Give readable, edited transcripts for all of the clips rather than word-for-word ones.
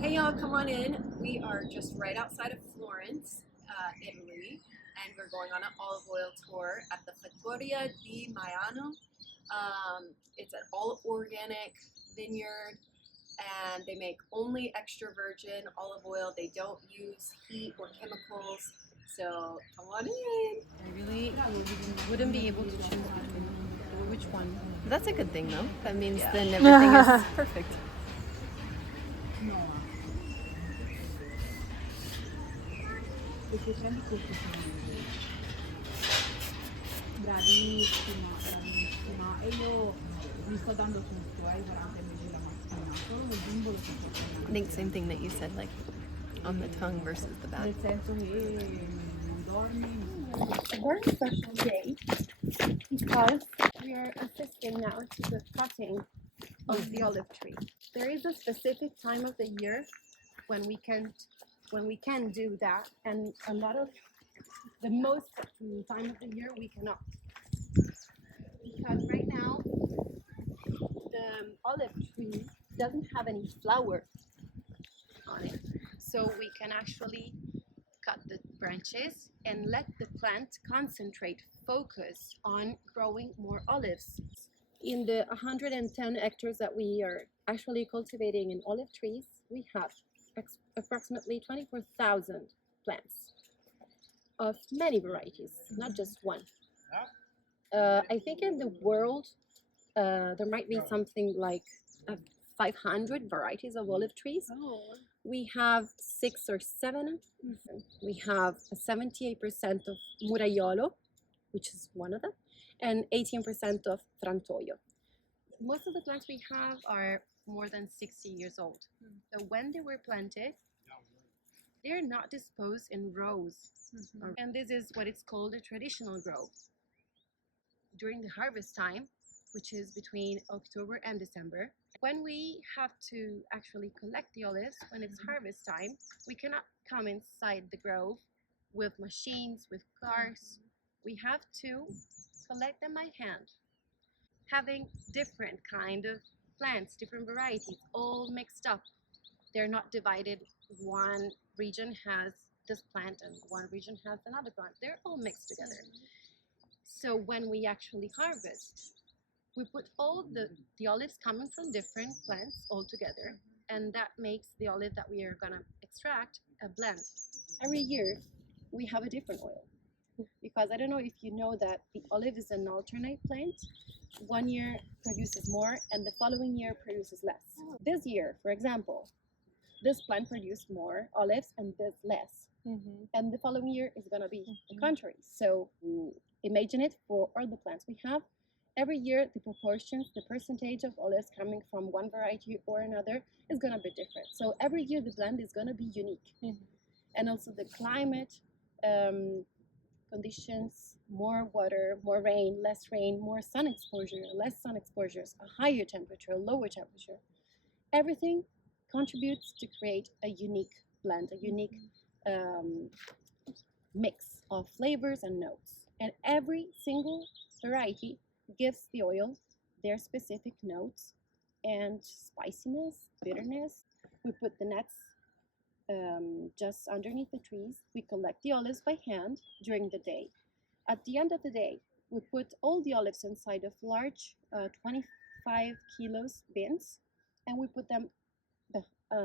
Hey y'all, come on in. We are just right outside of Florence, Italy, and we're going on an olive oil tour at the Fattoria di Maiano. It's an all organic vineyard, and they make only extra virgin olive oil. They don't use heat or chemicals. So come on in. I really wouldn't be able to choose between which one. That's a good thing, though. That means then everything is perfect. Bravissima, bravissima. E io gli sto dando tutto, durante il mese della mattina. Solo nel bimbo lo sto I facendo. think same thing that you said, like on the tongue versus the back. Nel senso che dormi. A very special day because we are assisting now to the cutting of the olive tree. There is a specific time of the year when we can do that, and a lot of the most time of the year we cannot, because right now the olive tree doesn't have any flower on it, so we can actually cut the branches and let the plant concentrate, focus on growing more olives. In the 110 hectares that we are actually cultivating in olive trees, we have approximately 24,000 plants of many varieties, not just one. I think in the world there might be something like 500 varieties of olive trees. We have 6 or 7. We have 78% of Muraiolo, which is one of them, and 18% of Frantoio. Most of the plants we have are more than 60 years old. So when they were planted, they're not disposed in rows. And this is what it's called a traditional grow. During the harvest time, which is between October and December, when we have to actually collect the olives, when it's harvest time, we cannot come inside the grove with machines, with cars. We have to collect them by hand, having different kind of plants, different varieties, all mixed up. They're not divided. One region has this plant and one region has another plant. They're all mixed together. So when we actually harvest, we put all the olives coming from different plants all together, and that makes the olive that we are gonna extract a blend. Every year we have a different oil, because I don't know if you know that the olive is an alternate plant. One year produces more and the following year produces less. This year, for example, this plant produced more olives and this less. And the following year is gonna be the contrary. So imagine it for all the plants we have. Every year, the proportions, the percentage of olives coming from one variety or another is going to be different. So every year, the blend is going to be unique. And also the climate conditions, more water, more rain, more sun exposure, less sun exposures, a higher temperature, lower temperature. Everything contributes to create a unique blend, a unique mix of flavors and notes. And every single variety gives the oil their specific notes and spiciness, bitterness. We put the nets just underneath the trees. We collect the olives by hand during the day. At the end of the day, we put all the olives inside of large 25 kilos bins, and we put them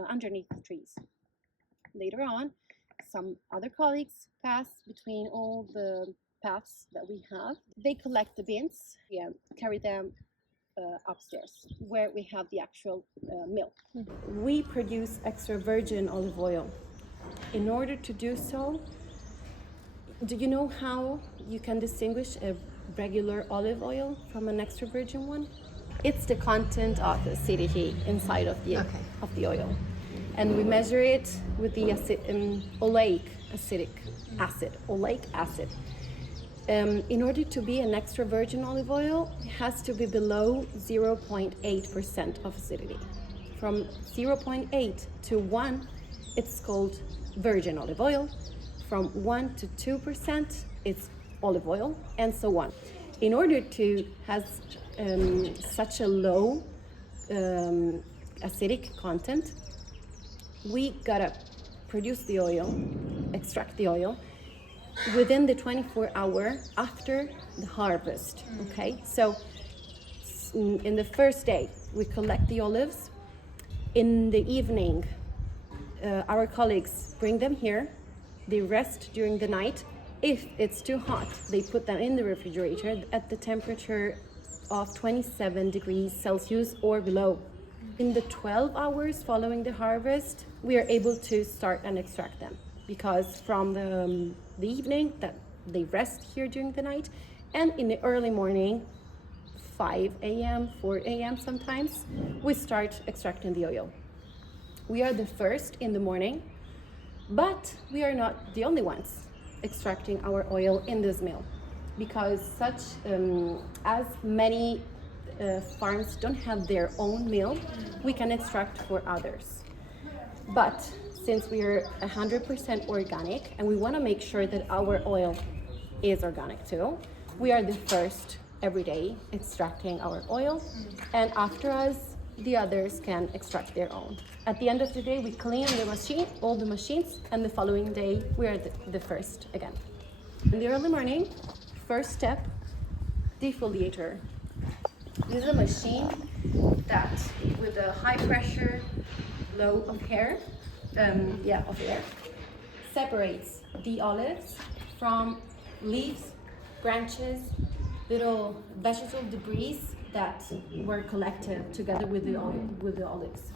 underneath the trees. Later on, some other colleagues pass between all the paths that we have. They collect the bins and carry them upstairs where we have the actual milk. We produce extra virgin olive oil. In order to do so, do you know how you can distinguish a regular olive oil from an extra virgin one? It's the content of acidity inside of the oil. And we measure it with the oleic acid. In order to be an extra virgin olive oil, it has to be below 0.8% of acidity. From 0.8 to 1, it's called virgin olive oil. From 1 to 2%, it's olive oil, and so on. In order to have such a low acidic content, we gotta produce the oil, extract the oil within the 24-hour after the harvest. Okay, so in the first day we collect the olives. In the evening, our colleagues bring them here. They rest during the night. If it's too hot, they put them in the refrigerator at the temperature of 27 degrees Celsius or below. In the 12 hours following the harvest, we are able to start and extract them, because from the evening that they rest here during the night, and in the early morning, 5 a.m., 4 a.m. sometimes, we start extracting the oil. We are the first in the morning, but we are not the only ones extracting our oil in this mill, because as many farms don't have their own mill, we can extract for others. But since we are 100% organic and we want to make sure that our oil is organic too, we are the first every day extracting our oil, and after us, the others can extract their own. At the end of the day, we clean the machine, all the machines, and the following day, we are the first again. In the early morning, first step, defoliator. This is a machine that, with a high pressure flow of air, separates the olives from leaves, branches, little vegetable debris that were collected together with the olives.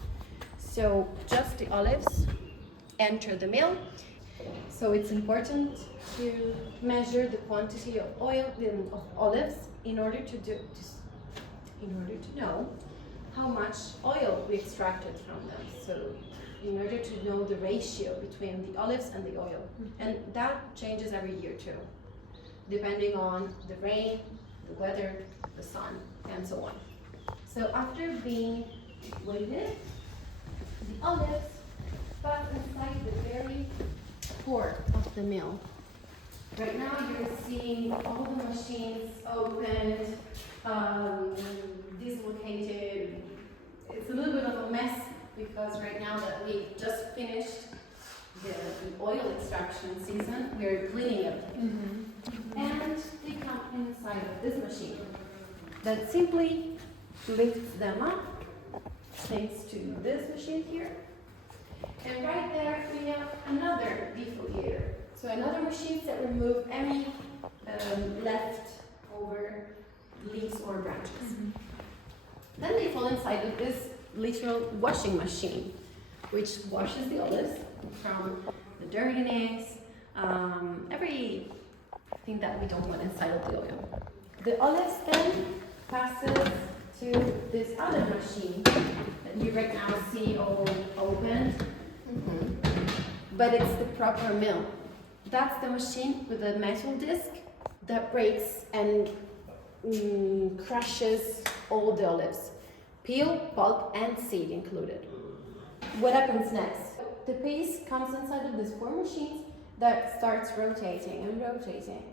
So just the olives enter the mill. So it's important to measure the quantity of olives in order to know how much oil we extracted from them. So in order to know the ratio between the olives and the oil. And that changes every year too, depending on the rain, the weather, the sun, and so on. So after being weighted, the olives pass inside the very core of the mill. Right now you're seeing all the machines opened, dislocated. It's a little bit of a mess because right now that we just finished the oil extraction season, we're cleaning it. And they come inside of this machine that simply lifts them up thanks to this machine here. And right there we have another defoliator. So another machine that removes any left over leaves or branches. Then they fall inside of this literal washing machine, which washes the olives from the dirtiness, everything that we don't want inside of the oil. The olives then passes to this other machine that you right now see all opened, but it's the proper mill. That's the machine with a metal disc that breaks and crushes all the olives, peel, pulp, and seed included. What happens next? The paste comes inside of these 4 machines that starts rotating and rotating,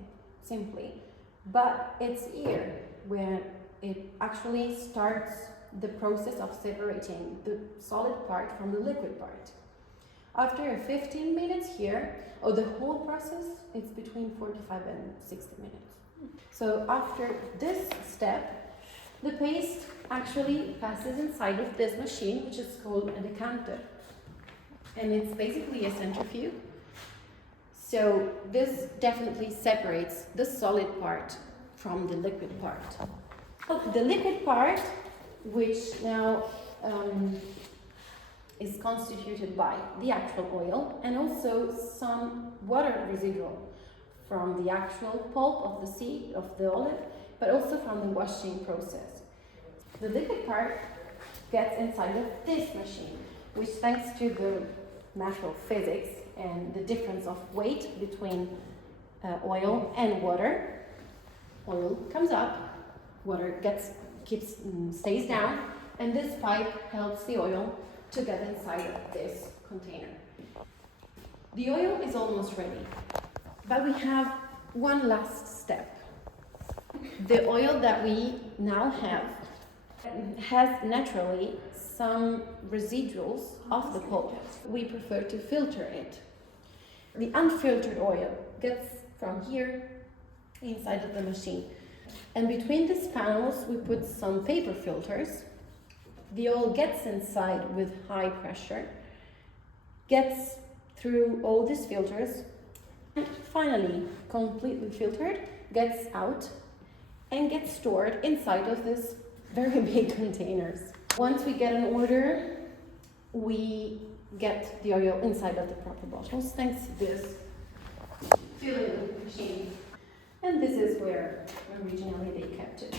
simply. But it's here where it actually starts the process of separating the solid part from the liquid part. After 15 minutes here, the whole process, it's between 45 and 60 minutes. So after this step, the paste actually passes inside of this machine, which is called a decanter. And it's basically a centrifuge. So this definitely separates the solid part from the liquid part. The liquid part, which now is constituted by the actual oil and also some water residual from the actual pulp of the seed of the olive, but also from the washing process. The liquid part gets inside of this machine, which, thanks to the natural physics and the difference of weight between oil and water, oil comes up, water stays down, and this pipe helps the oil to get inside of this container. The oil is almost ready, but we have one last step. The oil that we now have has naturally some residuals of the pulp. We prefer to filter it. The unfiltered oil gets from here inside of the machine. And between these panels, we put some paper filters. The oil gets inside with high pressure, gets through all these filters, and finally, completely filtered, gets out and gets stored inside of this very big containers. Once we get an order, we get the oil inside of the proper bottles thanks to this filling machine. And this is where originally they kept it.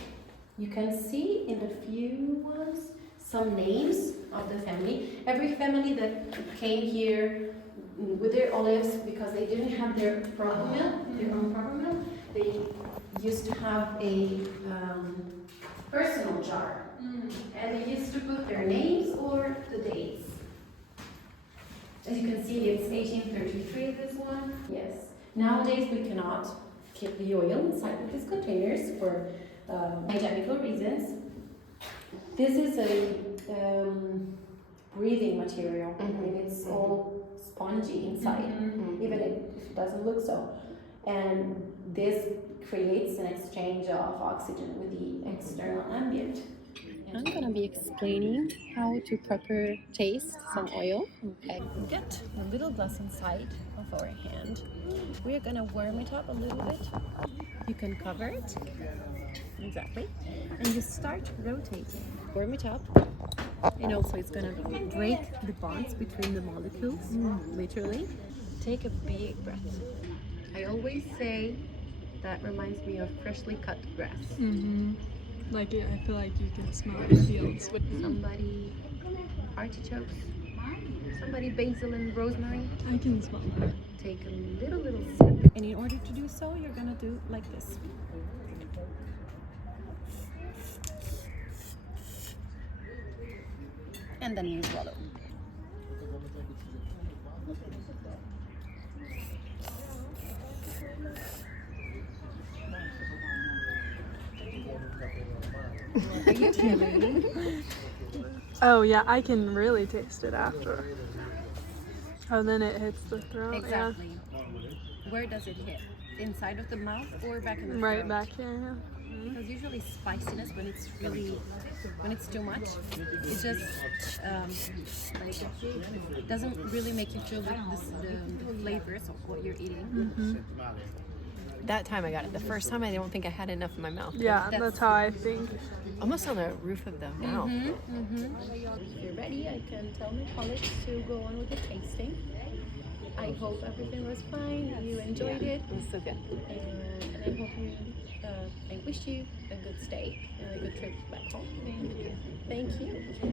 You can see in the few ones some names of the family. Every family that came here with their olives, because they didn't have their proper mill, their own proper mill, they used to have a personal jar. And they used to put their names or the dates. As you can see, it's 1833, this one. Yes. Nowadays, we cannot keep the oil inside of these containers for hygienical reasons. This is a breathing material. I mean, it's all spongy inside, even if it doesn't look so. And this creates an exchange of oxygen with the external ambient. I'm gonna be explaining how to proper taste some oil. Okay. Get a little glass inside of our hand. We're gonna warm it up a little bit. You can cover it. Exactly. And you start rotating. Warm it up. And also it's gonna break the bonds between the molecules, literally. Take a big breath. I always say that reminds me of freshly cut grass. Like I feel like you can smell the fields. Somebody artichokes, somebody basil and rosemary. I can smell that. Take a little sip. And in order to do so, you're gonna do like this. And then you swallow. Are you feeling? Oh yeah, I can really taste it after. Oh, then it hits the throat. Exactly. Where does it hit? Inside of the mouth or back in the throat? Right back here. Because usually spiciness, when it's too much, it just like doesn't really make you feel the flavors of what you're eating. That time I got it. The first time I don't think I had enough in my mouth. Yeah, that's how I think. Almost on the roof of the mouth. If you're ready, I can tell my colleagues to go on with the tasting. I hope everything was fine. You enjoyed it. It was so good. And I hope you. I wish you a good stay.